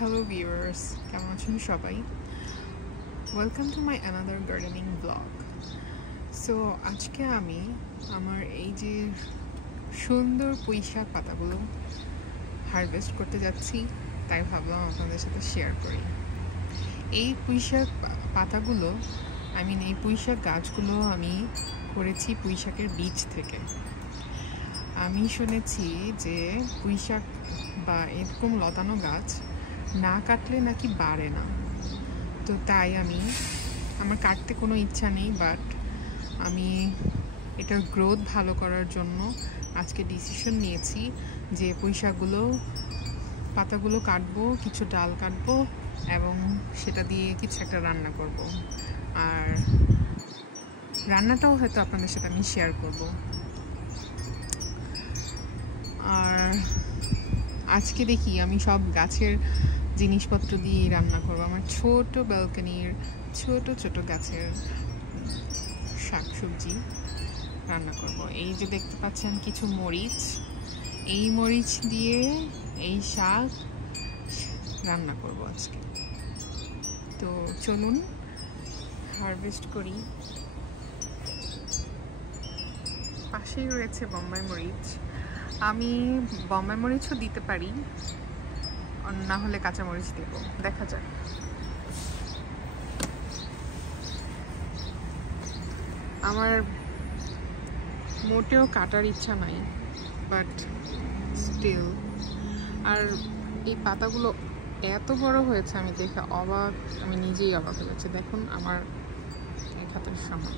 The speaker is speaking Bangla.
Hello viewers, কেমন আছেন সবাই? Welcome to my another gardening vlog. So আজকে আমি আমার এই যে সুন্দর পুঁইশাক পাতাগুলো হারভেস্ট করতে যাচ্ছি, তাই ভাবলাম আপনাদের সাথে শেয়ার করি। এই পুঁইশাক পাতাগুলো এই পুঁইশাক গাছগুলো আমি করেছি পুঁইশাকের বীজ থেকে। আমি শুনেছি যে পুঁইশাক বা এরকম লতানো গাছ না কাটলে নাকি বাড়ে না, তো তাই আমার কাটতে কোনো ইচ্ছা নেই, বাট আমি এটার গ্রোথ ভালো করার জন্য আজকে ডিসিশন নিয়েছি যে পুঁইশাকগুলো পাতাগুলো কাটবো, কিছু ডাল কাটবো এবং সেটা দিয়ে কিছু একটা রান্না করব। আর রান্নাটাও হয়তো আপনাদের সাথে আমি শেয়ার করব। আর আজকে দেখি আমি সব গাছের জিনিসপত্র দিয়ে রান্না করবো। আমার ছোট ব্যালকনির ছোট ছোট গাছের শাকসবজি রান্না করব। এই যে দেখতে পাচ্ছেন কিছু মরিচ, এই মরিচ দিয়ে এই শাক রান্না করব আজকে। তো চলুন হারভেস্ট করি। পাশেই রয়েছে বোম্বাই মরিচ। আমি বোম্বাই মরিচও দিতে পারি, না হলে কাঁচা মরিচ দেব, দেখা যাক। আমার মোটেও কাটার ইচ্ছা নাই, বাট স্টিল। আর এই পাতাগুলো এত বড় হয়েছে, আমি দেখে অবাক, আমি নিজেই অবাক হয়েছি। দেখুন আমার এই খাতার সামনে